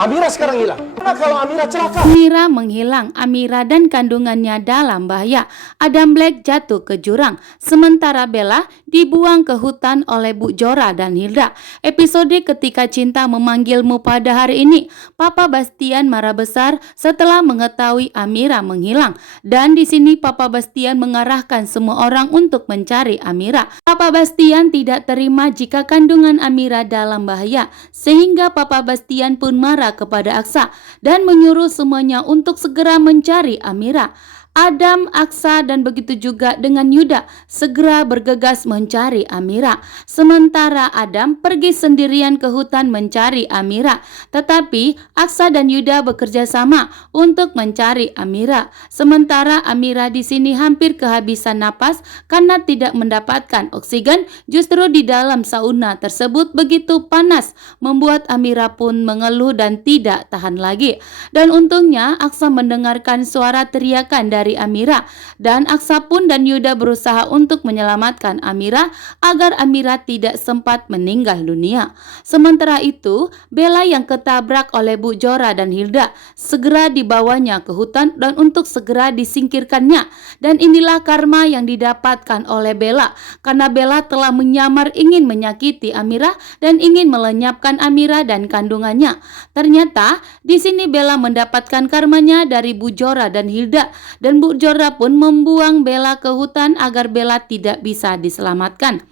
Amira sekarang hilang. Nah, kalau Amira celaka? Amira menghilang. Amira dan kandungannya dalam bahaya. Adam Black jatuh ke jurang. Sementara Bella dibuang ke hutan oleh Bu Jora dan Hilda. Episode Ketika Cinta Memanggilmu pada hari ini. Papa Bastian marah besar setelah mengetahui Amira menghilang. Dan di sini Papa Bastian mengarahkan semua orang untuk mencari Amira. Papa Bastian tidak terima jika kandungan Amira dalam bahaya. Sehingga Papa Bastian pun marah kepada Aksa dan menyuruh semuanya untuk segera mencari Amira. Adam, Aksa, dan begitu juga dengan Yuda segera bergegas mencari Amira. Sementara Adam pergi sendirian ke hutan mencari Amira. Tetapi Aksa dan Yuda bekerja sama untuk mencari Amira. Sementara Amira di sini hampir kehabisan napas karena tidak mendapatkan oksigen. Justru di dalam sauna tersebut begitu panas, membuat Amira pun mengeluh dan tidak tahan lagi. Dan untungnya Aksa mendengarkan suara teriakan dari Amira, dan Aksa pun dan Yuda berusaha untuk menyelamatkan Amira agar Amira tidak sempat meninggal dunia. Sementara itu, Bella yang ketabrak oleh Bu Jora dan Hilda segera dibawanya ke hutan dan untuk segera disingkirkannya. Dan inilah karma yang didapatkan oleh Bella karena Bella telah menyamar ingin menyakiti Amira dan ingin melenyapkan Amira dan kandungannya. Ternyata di sini Bella mendapatkan karmanya dari Bu Jora dan Hilda, dan Bu Jora pun membuang Bella ke hutan agar Bella tidak bisa diselamatkan.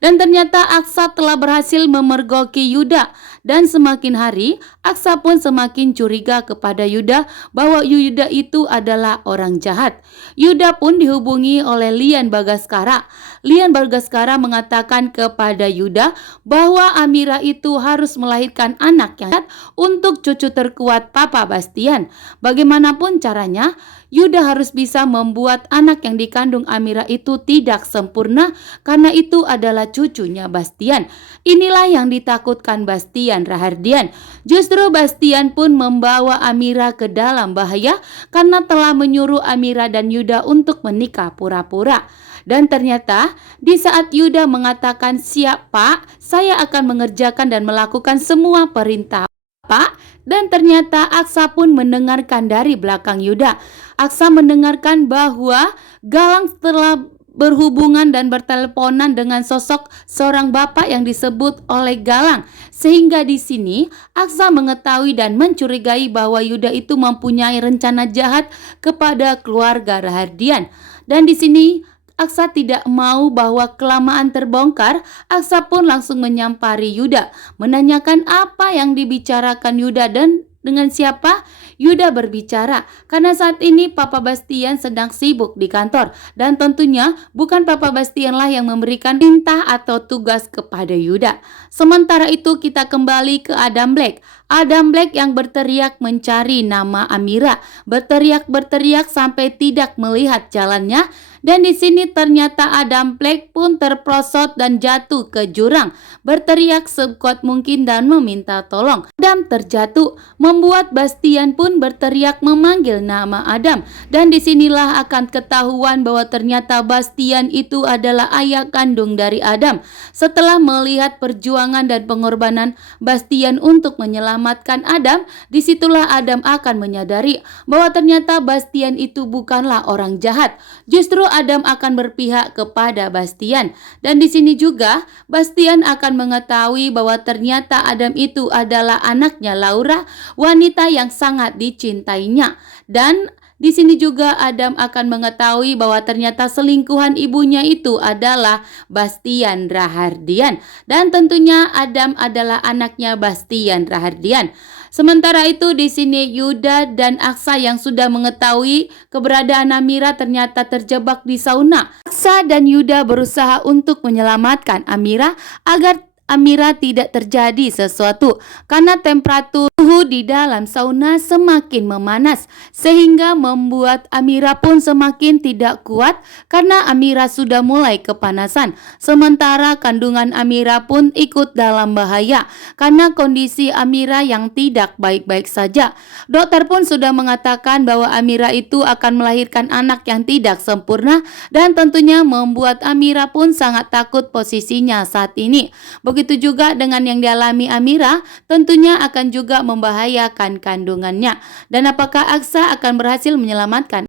Dan ternyata Aksa telah berhasil memergoki Yuda, dan semakin hari Aksa pun semakin curiga kepada Yuda bahwa Yuda itu adalah orang jahat. Yuda pun dihubungi oleh Lian Bagaskara. Lian Bagaskara mengatakan kepada Yuda bahwa Amira itu harus melahirkan anak yang jahat untuk cucu terkuat Papa Bastian. Bagaimanapun caranya, Yuda harus bisa membuat anak yang dikandung Amira itu tidak sempurna karena itu adalah cucunya Bastian. Inilah yang ditakutkan Bastian Rahardian. Justru Bastian pun membawa Amira ke dalam bahaya karena telah menyuruh Amira dan Yuda untuk menikah pura-pura. Dan ternyata di saat Yuda mengatakan, "Siap Pak, saya akan mengerjakan dan melakukan semua perintah Pak," dan ternyata Aksa pun mendengarkan dari belakang Yuda. Aksa mendengarkan bahwa Galang telah berhubungan dan berteleponan dengan sosok seorang bapak yang disebut oleh Galang. Sehingga di sini Aksa mengetahui dan mencurigai bahwa Yuda itu mempunyai rencana jahat kepada keluarga Rahardian. Dan di sini Aksa tidak mau bahwa kelamaan terbongkar. Aksa pun langsung menyampari Yuda, menanyakan apa yang dibicarakan Yuda dan dengan siapa Yuda berbicara, karena saat ini Papa Bastian sedang sibuk di kantor dan tentunya bukan Papa Bastianlah yang memberikan perintah atau tugas kepada Yuda. Sementara itu kita kembali ke Adam Black. Adam Black yang berteriak mencari nama Amira, berteriak sampai tidak melihat jalannya. Dan di sini ternyata Adam Black pun terprosot dan jatuh ke jurang, berteriak sekuat mungkin dan meminta tolong. Adam terjatuh, membuat Bastian pun berteriak memanggil nama Adam. Dan disinilah akan ketahuan bahwa ternyata Bastian itu adalah ayah kandung dari Adam. Setelah melihat perjuangan dan pengorbanan Bastian untuk menyelamatkan Adam, disitulah Adam akan menyadari bahwa ternyata Bastian itu bukanlah orang jahat. Justru Adam akan berpihak kepada Bastian. Dan di sini juga Bastian akan mengetahui bahwa ternyata Adam itu adalah anaknya Laura, wanita yang sangat dicintainya. Dan di sini juga Adam akan mengetahui bahwa ternyata selingkuhan ibunya itu adalah Bastian Rahardian. Dan tentunya Adam adalah anaknya Bastian Rahardian. Sementara itu di sini Yuda dan Aksa yang sudah mengetahui keberadaan Amira ternyata terjebak di sauna. Aksa dan Yuda berusaha untuk menyelamatkan Amira agar Amira tidak terjadi sesuatu karena temperatur suhu di dalam sauna semakin memanas sehingga membuat Amira pun semakin tidak kuat karena Amira sudah mulai kepanasan. Sementara kandungan Amira pun ikut dalam bahaya karena kondisi Amira yang tidak baik-baik saja. Dokter pun sudah mengatakan bahwa Amira itu akan melahirkan anak yang tidak sempurna dan tentunya membuat Amira pun sangat takut posisinya saat ini. Begitu begitu juga dengan yang dialami Amira, tentunya akan juga membahayakan kandungannya. Dan apakah Aksa akan berhasil menyelamatkan